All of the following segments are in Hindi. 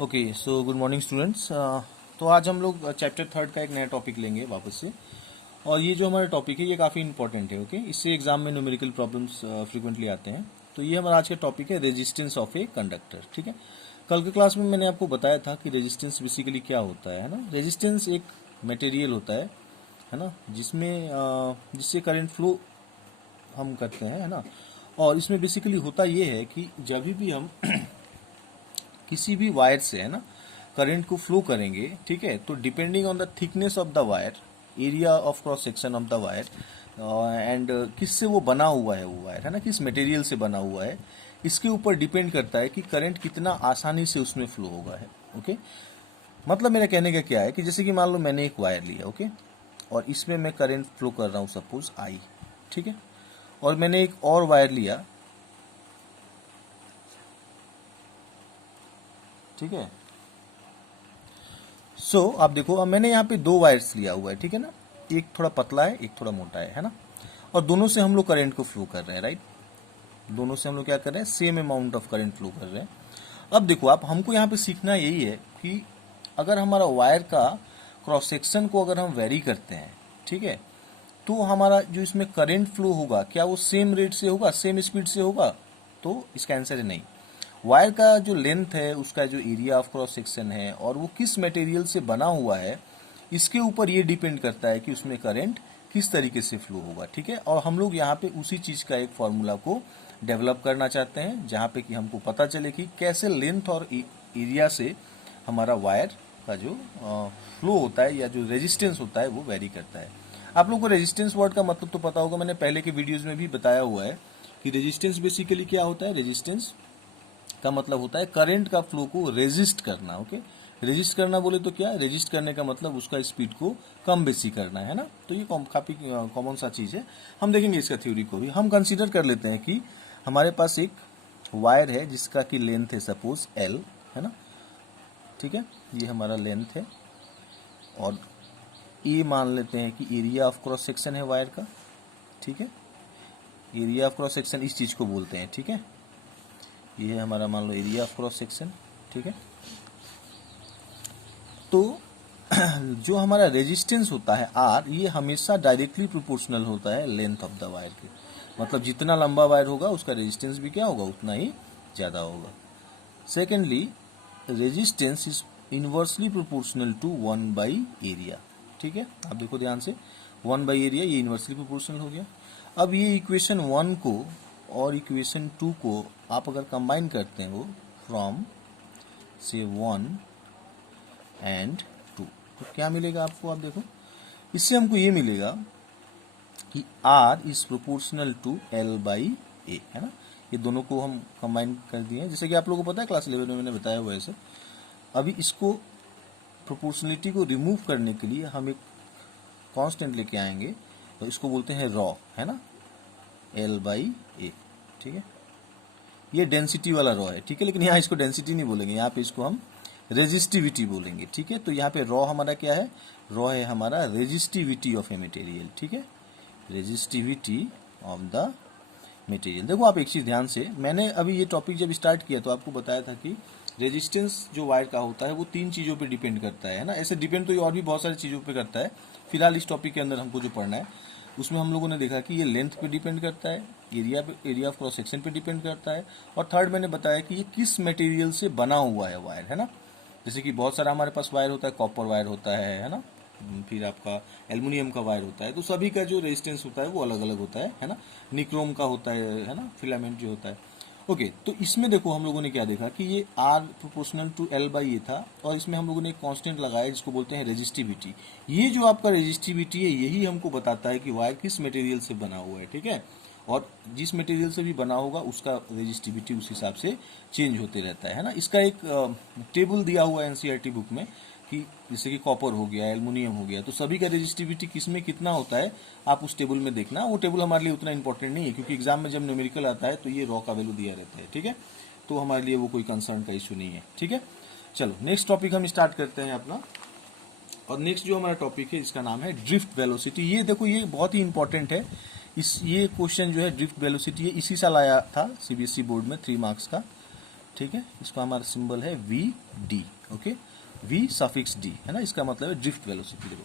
Okay so good morning students. तो आज हम लोग चैप्टर थर्ड का एक नया टॉपिक लेंगे वापस से। और ये जो हमारा टॉपिक है ये काफ़ी इंपॉर्टेंट है। ओके, इससे एग्जाम में न्यूमेरिकल प्रॉब्लम्स फ्रीक्वेंटली आते हैं। तो ये हमारा आज का टॉपिक है रेजिस्टेंस ऑफ ए कंडक्टर। ठीक है, कल के क्लास में मैंने आपको बताया था कि रेजिस्टेंस बेसिकली क्या होता है ना। रेजिस्टेंस एक मटेरियल होता है ना, जिसमें जिससे करंट फ्लो हम करते हैं, है ना। और इसमें बेसिकली होता ये है कि जब भी हम किसी भी वायर से, है ना, करंट को फ्लो करेंगे, ठीक है, तो depending on the thickness of the wire, area of cross section of the wire, and किससे वो बना हुआ है, वो वायर, है ना, किस मटेरियल से बना हुआ है, इसके ऊपर डिपेंड करता है कि करंट कितना आसानी से उसमें फ्लो होगा है। ओके, मतलब मेरा कहने का क्या है कि जैसे कि मान लो मैंने एक वायर लिया, ओके, और इसमें मैं करंट फ्लो कर रहा हूँ सपोज आई, ठीक है, और मैंने एक और वायर लिया, ठीक है। सो आप देखो, अब मैंने यहाँ पे दो वायर्स लिया हुआ है, ठीक है ना, एक थोड़ा पतला है, एक थोड़ा मोटा है ना, और दोनों से हम लोग करंट को फ्लो कर रहे हैं, राइट। दोनों से हम लोग क्या कर रहे हैं, same amount of current flow कर रहे हैं। अब देखो, आप हमको यहाँ पे सीखना यही है कि अगर हमारा वायर का क्रॉस सेक्शन को अगर हम वेरी करते हैं, ठीक है, तो हमारा जो इसमें करंट फ्लो होगा क्या वो सेम रेट से होगा, सेम स्पीड से होगा? तो इसका आंसर है नहीं। वायर का जो लेंथ है, उसका जो एरिया ऑफ क्रॉस सेक्शन है, और वो किस मटेरियल से बना हुआ है, इसके ऊपर ये डिपेंड करता है कि उसमें करंट किस तरीके से फ्लो होगा। ठीक है, और हम लोग यहाँ पे उसी चीज का एक फॉर्मूला को डेवलप करना चाहते हैं, जहाँ पे कि हमको पता चले कि कैसे लेंथ और एरिया से हमारा वायर का जो फ्लो होता है या जो रेजिस्टेंस होता है वो वेरी करता है। आप लोग को रेजिस्टेंस वर्ड का मतलब तो पता होगा, मैंने पहले के वीडियोज में भी बताया हुआ है कि रेजिस्टेंस बेसिकली क्या होता है। रेजिस्टेंस का मतलब होता है करंट का फ्लो को रेजिस्ट करना। ओके, रेजिस्ट करना बोले तो क्या, रेजिस्ट करने का मतलब उसका स्पीड को कम बेसी करना है ना। तो ये काफी कॉमन सा चीज है, हम देखेंगे इसका थ्योरी को भी। हम कंसीडर कर लेते हैं कि हमारे पास एक वायर है जिसका की लेंथ है सपोज एल, है ना, ठीक है, ये हमारा लेंथ है, और ए मान लेते हैं कि एरिया ऑफ क्रॉस सेक्शन है वायर का, ठीक है। एरिया ऑफ क्रॉस सेक्शन इस चीज को बोलते हैं, ठीक है, ये है हमारा मान लो एरिया ऑफ क्रॉस सेक्शन, ठीक है। तो जो हमारा रेजिस्टेंस होता है आर, ये हमेशा डायरेक्टली प्रोपोर्शनल होता है लेंथ ऑफ द वायर के। मतलब जितना लंबा वायर होगा उसका रेजिस्टेंस भी क्या होगा, उतना ही ज्यादा होगा। Secondly, resistance is inversely proportional to 1/एरिया, ठीक है। आप देखो ध्यान से, 1/एरिया, ये इनवर्सली प्रोपोर्शनल हो गया। अब ये इक्वेशन 1 को और इक्वेशन 2 को आप अगर कंबाइन करते हैं, वो फ्रॉम से 1 एंड 2, तो क्या मिलेगा आपको? आप देखो, इससे हमको ये मिलेगा कि R is proportional to L/A, है ना। ये दोनों को हम कंबाइन कर दिए हैं, जैसे कि आप लोगों को पता है, क्लास 11 में मैंने बताया हुआ है सब। अभी इसको प्रोपोर्शनलिटी को रिमूव करने के लिए हम एक कांस्टेंट लेके आएंगे, तो इसको बोलते हैं रॉ, है ना, L/A, ठीक है। ये डेंसिटी वाला रॉ है, ठीक है, लेकिन यहाँ इसको डेंसिटी नहीं बोलेंगे, यहाँ पे इसको हम रेजिस्टिविटी बोलेंगे, ठीक है। तो यहाँ पे रॉ हमारा क्या है, रॉ है हमारा रेजिस्टिविटी ऑफ ए मटेरियल, ठीक है, रेजिस्टिविटी ऑफ द मटेरियल। देखो आप एक चीज ध्यान से, मैंने अभी ये टॉपिक जब स्टार्ट किया तो आपको बताया था कि रेजिस्टेंस जो वायर का होता है वो 3 चीजों पे डिपेंड करता है ना। ऐसे डिपेंड तो ये और भी बहुत सारी चीजों पे करता है, फिलहाल इस टॉपिक के अंदर हमको जो पढ़ना है उसमें हम लोगों ने देखा कि ये लेंथ पे डिपेंड करता है, एरिया ऑफ क्रॉस सेक्शन पे डिपेंड करता है, और थर्ड मैंने बताया कि ये किस मटेरियल से बना हुआ है वायर, है ना। जैसे कि बहुत सारा हमारे पास वायर होता है, कॉपर वायर होता है ना, फिर आपका एल्युमिनियम का वायर होता है, तो सभी का जो रेजिस्टेंस होता है वो अलग अलग होता है ना। निक्रोम का होता है ना, फिलामेंट जो होता है। ओके, तो इसमें देखो हम लोगों ने क्या देखा कि ये R प्रोपोर्शनल टू L/A था, और इसमें हम लोगों ने एक कांस्टेंट लगाया जिसको बोलते हैं रेजिस्टिविटी। ये जो आपका रेजिस्टिविटी है यही हमको बताता है कि वायर किस मटेरियल से बना हुआ है, ठीक है। और जिस मटेरियल से भी बना होगा उसका रेजिस्टिविटी उस हिसाब से चेंज होते रहता है ना। इसका एक टेबल दिया हुआ है एनसीईआरटी बुक में कि जैसे कि कॉपर हो गया, एल्युमिनियम हो गया, तो सभी का रेजिस्टिविटी किसमें कितना होता है आप उस टेबल में देखना। वो टेबल हमारे लिए उतना इंपॉर्टेंट नहीं है, क्योंकि एग्जाम में जब न्यूमेरिकल आता है तो ये रॉ का वैल्यू दिया रहता है, ठीक है, तो हमारे लिए वो कोई कंसर्न का इशू नहीं है, ठीक है। चलो नेक्स्ट टॉपिक हम स्टार्ट करते हैं अपना, और नेक्स्ट जो हमारा टॉपिक है इसका नाम है ड्रिफ्ट वेलोसिटी। ये देखो, ये बहुत ही इंपॉर्टेंट है। ये क्वेश्चन जो है ड्रिफ्ट वेलोसिटी, ये इसी साल आया था सीबीएसई बोर्ड में 3 मार्क्स का, ठीक है, इसका हमारा सिंबल है V D, okay, V suffix D है ना, इसका मतलब है ड्रिफ्ट वेलोसिटी। देखो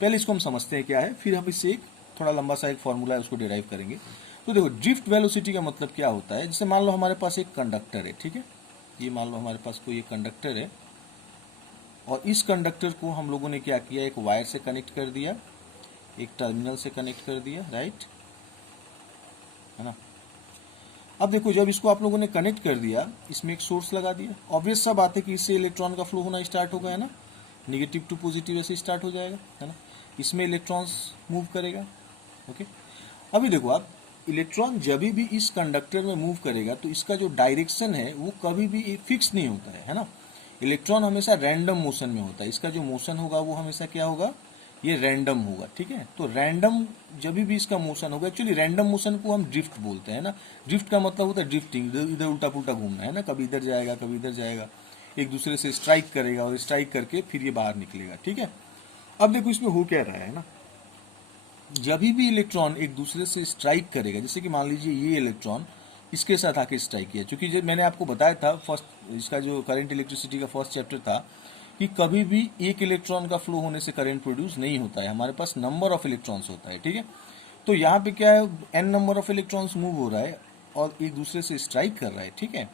पहले इसको हम समझते हैं क्या है, फिर हम इससे एक थोड़ा लंबा सा एक फॉर्मूला है उसको डिराइव करेंगे। तो देखो ड्रिफ्ट वेलोसिटी का मतलब क्या होता है, जैसे मान लो हमारे पास एक कंडक्टर है, ठीक है, ये मान लो हमारे पास कोई एक कंडक्टर है और इस कंडक्टर को हम लोगों ने क्या किया, एक वायर से कनेक्ट कर दिया, एक टर्मिनल से कनेक्ट कर दिया, राइट, है ना। अब देखो जब इसको आप लोगों ने कनेक्ट कर दिया, इसमें एक सोर्स लगा दिया, ऑब्वियस सा बात है कि इससे इलेक्ट्रॉन का फ्लो होना स्टार्ट होगा, है ना, नेगेटिव टू पॉजिटिव ऐसे स्टार्ट हो जाएगा, है ना, इसमें इलेक्ट्रॉन्स मूव करेगा, ओके। अभी देखो आप, इलेक्ट्रॉन जब भी इस कंडक्टर में मूव करेगा तो इसका जो डायरेक्शन है वो कभी भी फिक्स नहीं होता है ना, इलेक्ट्रॉन हमेशा रैंडम मोशन में होता है, इसका जो मोशन होगा वो हमेशा क्या होगा, ये रैंडम होगा, ठीक है। तो रैंडम जब भी इसका मोशन होगा, एक्चुअली रैंडम मोशन को हम ड्रिफ्ट बोलते हैं ना, ड्रिफ्ट का मतलब होता है ड्रिफ्टिंग, इधर उल्टा पुल्टा घूमना, है ना, कभी इधर जाएगा कभी इधर जाएगा, एक दूसरे से स्ट्राइक करेगा और स्ट्राइक करके फिर ये बाहर निकलेगा, ठीक है। अब देखो इसमें हो क्या रहा है ना, जब भी इलेक्ट्रॉन एक दूसरे से स्ट्राइक करेगा, जैसे कि मान लीजिए ये इलेक्ट्रॉन इसके साथ आके स्ट्राइक किया, क्योंकि जब मैंने आपको बताया था फर्स्ट इसका जो करंट इलेक्ट्रिसिटी का फर्स्ट चैप्टर था कि कभी भी एक इलेक्ट्रॉन का फ्लो होने से करंट प्रोड्यूस नहीं होता है, हमारे पास नंबर ऑफ इलेक्ट्रॉन्स होता है, ठीक है। तो यहाँ पे क्या है, N number of electrons move हो रहा है और एक दूसरे से स्ट्राइक कर रहा है, ठीक है।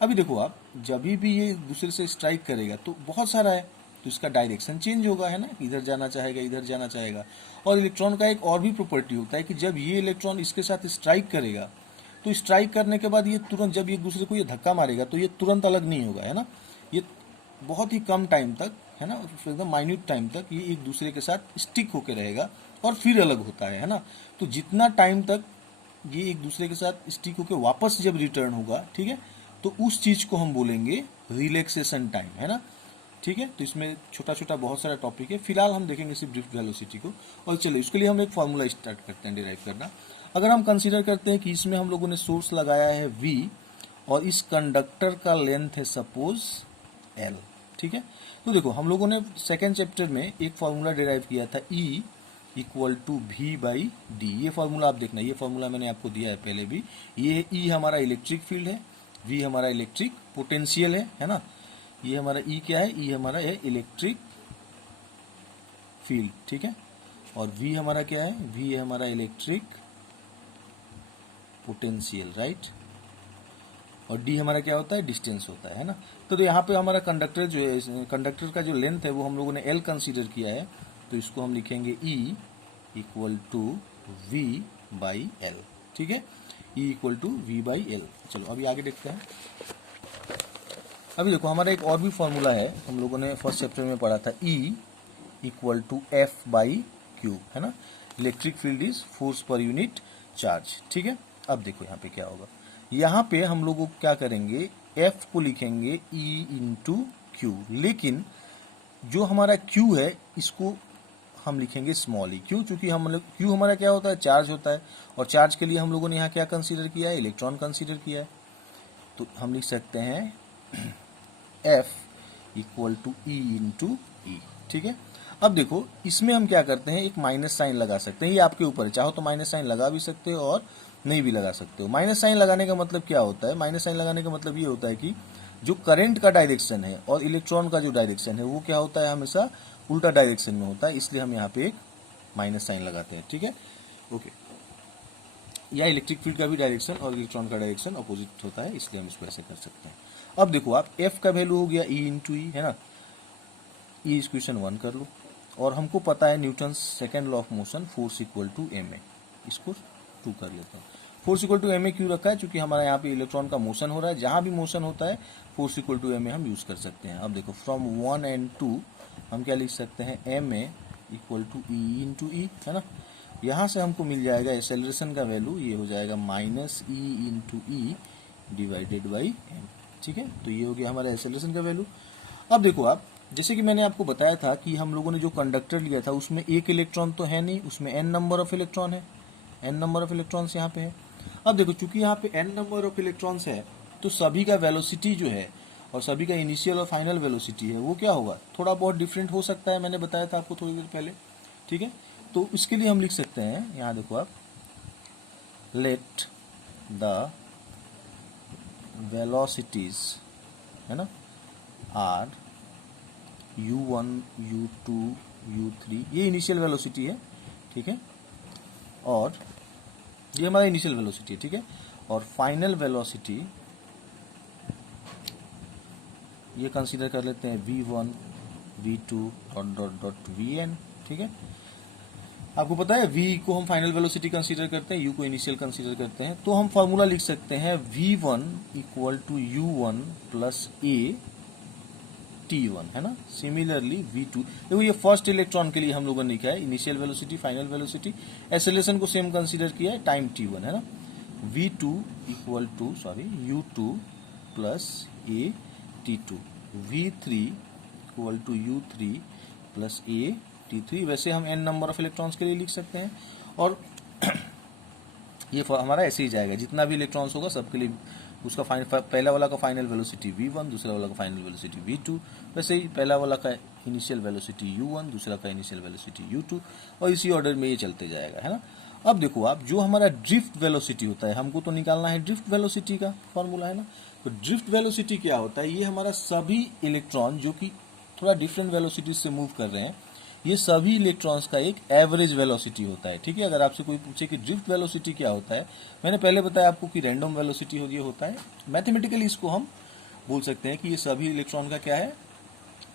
अभी देखो आप, जब भी ये दूसरे से स्ट्राइक करेगा तो बहुत सारा है, तो इसका डायरेक्शन चेंज होगा, है ना, इधर जाना चाहेगा इधर जाना चाहेगा। और इलेक्ट्रॉन का एक और भी प्रॉपर्टी होता है कि जब ये इलेक्ट्रॉन इसके साथ स्ट्राइक करेगा तो स्ट्राइक करने के बाद ये तुरंत, जब एक दूसरे को ये धक्का मारेगा तो ये तुरंत अलग नहीं होगा, है ना, ये बहुत ही कम टाइम तक, है ना, एकदम माइन्यूट टाइम तक ये एक दूसरे के साथ स्टिक होकर रहेगा और फिर अलग होता है ना। तो जितना टाइम तक ये एक दूसरे के साथ स्टिक होकर वापस जब रिटर्न होगा, ठीक है, तो उस चीज को हम बोलेंगे रिलैक्सेशन टाइम, है ना, ठीक है। तो इसमें छोटा छोटा बहुत सारा टॉपिक है, फिलहाल हम देखेंगे सिर्फ ड्रिफ्ट वेलोसिटी को। और चलो इसके लिए हम एक फॉर्मूला स्टार्ट करते हैं डिराइव करना। अगर हम कंसीडर करते हैं कि इसमें हम लोगों ने सोर्स लगाया है V और इस कंडक्टर का लेंथ है सपोज L, ठीक है। तो देखो हम लोगों ने सेकेंड चैप्टर में एक फॉर्मूला डिराइव किया था E इक्वल टू V/D, ये फॉर्मूला आप देखना, ये फॉर्मूला मैंने आपको दिया है पहले भी। ये E हमारा इलेक्ट्रिक फील्ड है, V हमारा इलेक्ट्रिक पोटेंशियल है ना, ये हमारा E क्या है, E हमारा है इलेक्ट्रिक फील्ड, ठीक है, और V हमारा क्या है, V है हमारा इलेक्ट्रिक पोटेंशियल, राइट, और D हमारा क्या होता है, डिस्टेंस होता है ना। तो यहाँ पे हमारा कंडक्टर जो है, कंडक्टर का जो लेंथ है वो हम लोगों ने L कंसीडर किया है, तो इसको हम लिखेंगे E इक्वल टू V/L, ठीक है, E इक्वल टू V/L। चलो अभी आगे देखते हैं। अभी देखो हमारा एक और भी फॉर्मूला है, हम लोगों ने फर्स्ट चैप्टर में पढ़ा था, E इक्वल टू F/Q, है ना, electric field is force per unit charge, ठीक है। अब देखो यहाँ पे क्या होगा, यहाँ पे हम लोग क्या करेंगे, F को लिखेंगे E इंटू Q, लेकिन जो हमारा Q है इसको हम लिखेंगे स्मॉल ई, क्यों, चूंकि हम लोग Q हमारा क्या होता है, चार्ज होता है, और चार्ज के लिए हम लोगों ने यहाँ क्या कंसीडर किया है, इलेक्ट्रॉन कंसीडर किया है। तो हम लिख सकते हैं F equal to E into E, ठीक है। अब देखो इसमें हम क्या करते हैं, एक माइनस साइन लगा सकते हैं, ये आपके ऊपर है, चाहो तो माइनस साइन लगा भी सकते हो और नहीं भी लगा सकते हो। माइनस साइन लगाने का मतलब क्या होता है, माइनस साइन लगाने का मतलब ये होता है कि जो करंट का डायरेक्शन है और इलेक्ट्रॉन का जो डायरेक्शन है वो क्या होता है, हमेशा उल्टा डायरेक्शन में होता है, इसलिए हम यहाँ पे एक माइनस साइन लगाते हैं, ठीक है, ओके। या इलेक्ट्रिक फील्ड का भी डायरेक्शन और इलेक्ट्रॉन का डायरेक्शन अपोजिट होता है, इसलिए हम इसको ऐसे कर सकते हैं। अब देखो आप, F का वैल्यू हो गया E इंटू ई, है ना, E इक्वेशन 1 कर लो, और हमको पता है Newton second law of motion, force equal to ma, इसको 2 कर लेता हूँ। फोर्स इक्वल टू ma क्यों रखा है, क्योंकि हमारे यहाँ पे इलेक्ट्रॉन का मोशन हो रहा है, जहाँ भी मोशन होता है फोर्स इक्वल टू ma हम यूज कर सकते हैं। अब देखो फ्रॉम 1 and 2 हम क्या लिख सकते हैं, ma equal to E into E, है ना, यहाँ से हमको मिल जाएगा एक्सेलरेशन का वैल्यू, ये हो जाएगा minus E into E divided by m, ठीक है। तो ये हो गया हमारा एक्सेलरेशन का वैल्यू। अब देखो आप, जैसे कि मैंने आपको बताया था कि हम लोगों ने जो कंडक्टर लिया था उसमें एक इलेक्ट्रॉन तो है नहीं, उसमें n नंबर ऑफ इलेक्ट्रॉन है, n नंबर ऑफ इलेक्ट्रॉन्स यहाँ पे है। अब देखो चूंकि यहाँ पे n नंबर ऑफ इलेक्ट्रॉन्स है तो सभी का वेलोसिटी जो है और सभी का इनिशियल और फाइनल वेलोसिटी है वो क्या होगा, थोड़ा बहुत डिफरेंट हो सकता है, मैंने बताया था आपको थोड़ी देर पहले, ठीक है। तो इसके लिए हम लिख सकते हैं, यहाँ देखो आप, लेट द वेलोसिटीज है ना आर u1 u2 u3, ये इनिशियल वेलोसिटी है, ठीक है, और ये हमारा इनिशियल वेलोसिटी है, ठीक है, और फाइनल वेलोसिटी ये कंसीडर कर लेते हैं v1 v2 dot dot dot vn, ठीक है। आपको पता है v को हम फाइनल वेलोसिटी कंसीडर करते हैं, u को इनिशियल कंसीडर करते हैं, तो हम फॉर्मूला लिख सकते हैं v1 equal to u1 plus a t1 है ना। सिमिलरली v2, देखो ये फर्स्ट इलेक्ट्रॉन के लिए हम लोगों ने लिखा है initial velocity final velocity, acceleration को सेम कंसीडर किया है, टाइम t1 है ना। v2 equal to u2 plus a t2, v3 equal to u3 plus a t3, वैसे हम n नंबर ऑफ इलेक्ट्रॉन्स के लिए लिख सकते हैं, और ये हमारा ऐसे ही जाएगा, जितना भी इलेक्ट्रॉन्स होगा सबके लिए उसका पहला वाला का फाइनल वेलोसिटी v1, दूसरा वाला का फाइनल वेलोसिटी v2, वैसे ही पहला वाला का इनिशियल वेलोसिटी u1, दूसरा का इनिशियल वेलोसिटी u2, और इसी ऑर्डर में ये चलते जाएगा, है ना। अब देखो आप, जो हमारा ड्रिफ्ट वेलोसिटी होता है, हमको तो निकालना है ड्रिफ्ट वेलोसिटी का फॉर्मूला, है ना। तो ड्रिफ्ट वेलोसिटी क्या होता है, ये हमारा सभी इलेक्ट्रॉन जो कि थोड़ा डिफरेंट वेलोसिटी से मूव कर रहे हैं, ये सभी इलेक्ट्रॉन्स का एक एवरेज वेलोसिटी होता है, ठीक है। अगर आपसे कोई पूछे कि ड्रिफ्ट वेलोसिटी क्या होता है, मैंने पहले बताया आपको कि रैंडम वेलोसिटी होता है, मैथमेटिकली इसको हम बोल सकते हैं कि ये सभी इलेक्ट्रॉन का क्या है,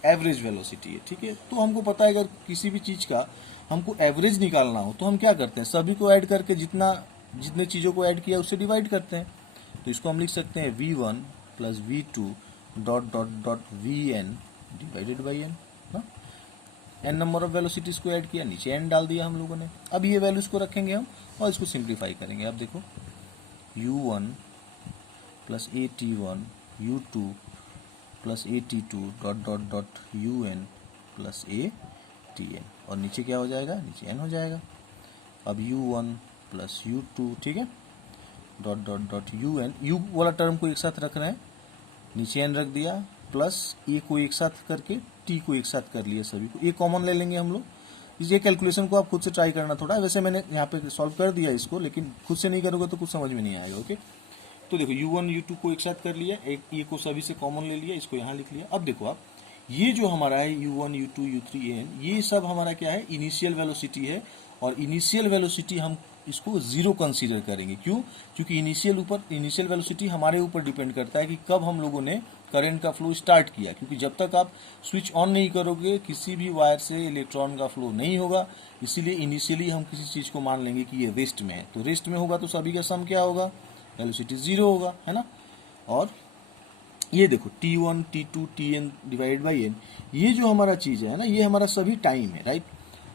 एवरेज वेलोसिटी है, ठीक है। तो हमको पता है अगर किसी भी चीज का हमको एवरेज निकालना हो तो हम क्या करते हैं, सभी को ऐड करके जितने चीजों को ऐड किया उससे डिवाइड करते हैं। तो इसको हम लिख सकते हैं v1 plus v2 dot dot dot vn divided by n ना। n नंबर ऑफ वेलोसिटीज को ऐड किया, नीचे n डाल दिया हम लोगों ने। अब ये वैल्यूज को रखेंगे हम और इसको सिंप्लीफाई करेंगे। अब देखो u1 plus at1 u2 plus at2 dot dot dot un plus atn, और नीचे क्या हो जाएगा, नीचे n हो जाएगा। अब u1 प्लस u2, ठीक है, dot dot dot un, u वाला टर्म को एक साथ रख रहे हैं, नीचे n रख दिया, प्लस a को एक साथ करके t को एक साथ कर लिया, सभी को a कॉमन ले लेंगे हम लोग। ये कैलकुलेशन को आप खुद से ट्राई करना थोड़ा, वैसे मैंने यहाँ पे सॉल्व कर दिया इसको, लेकिन खुद से नहीं करोगे तो कुछ समझ में नहीं आएगा, ओके। तो देखो u1 u2 को एक साथ कर लिया, एक a को सभी से कॉमन ले लिया, इसको यहाँ लिख लिया। अब देखो आप, ये जो हमारा है u1 u2 u3 an, ये सब हमारा क्या है, इनिशियल वेलोसिटी है, और इनिशियल वेलोसिटी हम इसको जीरो कंसीडर करेंगे। क्यों? क्योंकि इनिशियल वेलोसिटी हमारे ऊपर डिपेंड करता है कि कब हम लोगों ने करंट का फ्लो स्टार्ट किया, क्योंकि जब तक आप स्विच ऑन नहीं करोगे किसी भी वायर से इलेक्ट्रॉन का फ्लो नहीं होगा। इसीलिए इनिशियली हम किसी चीज को मान लेंगे कि ये रेस्ट में है, तो रेस्ट में होगा तो सभी का सम क्या होगा, वेलोसिटी जीरो होगा, है ना। और ये देखो t1 t2 tn divide by n, ये जो हमारा चीज है ना, ये हमारा सभी टाइम है, राइट।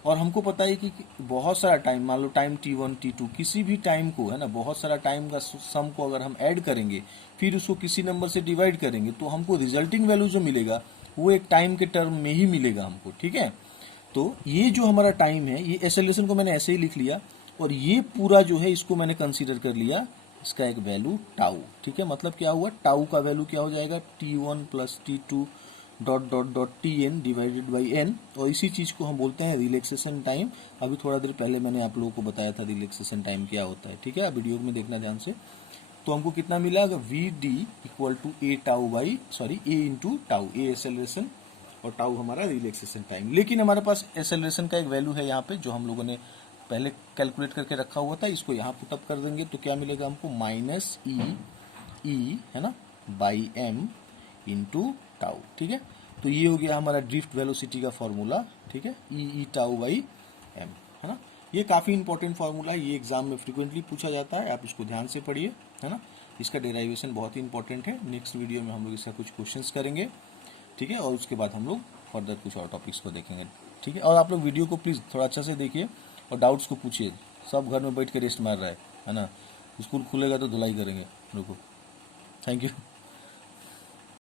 और हमको पता है कि बहुत सारा टाइम, मान लो टाइम t1 t2, किसी भी टाइम को, है ना, बहुत सारा टाइम का सम को अगर हम ऐड करेंगे फिर उसको किसी नंबर से डिवाइड करेंगे तो हमको रिजल्टिंग वैल्यू जो मिलेगा वो एक टाइम के टर्म में ही मिलेगा हमको, ठीक है। तो ये जो हमारा टाइम है, ये एक्सेलरेशन को मैंने ऐसे ही लिख लिया, और ये पूरा जो है इसको मैंने कंसीडर कर लिया, इसका एक वैल्यू टाउ, ठीक है। मतलब क्या हुआ, टाउ का वैल्यू क्या हो जाएगा, t1 plus t2 dot dot dot tn divided by n, और इसी चीज को हम बोलते हैं रिलैक्सेशन टाइम। अभी थोड़ा देर पहले मैंने आप लोगों को बताया था रिलैक्सेशन टाइम क्या होता है, ठीक है, आप वीडियो में देखना ध्यान से। तो हमको कितना मिला, vd equal to a tau by a into tau, a acceleration और टाउ हमारा रिलैक्सेशन टाइम। लेकिन हमारे पास एक्सेलरेशन का एक वैल्यू है यहाँ पे जो हम लोगों ने पहले कैलकुलेट करके रखा हुआ था, इसको यहाँ पुटअप कर देंगे तो क्या मिलेगा हमको, माइनस ई है ना बाई m इंटू टाउ, ठीक है। तो ये हो गया हमारा ड्रिफ्ट वेलोसिटी का फॉर्मूला, ठीक है, ई टाउ बाई m, है ना। ये काफ़ी इंपॉर्टेंट फार्मूला है, ये एग्जाम में फ्रिक्वेंटली पूछा जाता है, आप इसको ध्यान से पढ़िए, है ना। इसका डेराइवेशन बहुत ही इंपॉर्टेंट है। नेक्स्ट वीडियो में हम लोग इसका कुछ क्वेश्चंस करेंगे, ठीक है, और उसके बाद हम लोग फर्दर कुछ और टॉपिक्स को देखेंगे, ठीक है। और आप लोग वीडियो को प्लीज़ थोड़ा अच्छा से देखिए और डाउट्स को पूछिए। सब घर में बैठ के रेस्ट मार रहा है ना, स्कूल खुलेगा तो धुलाई करेंगे। रुको, थैंक यू।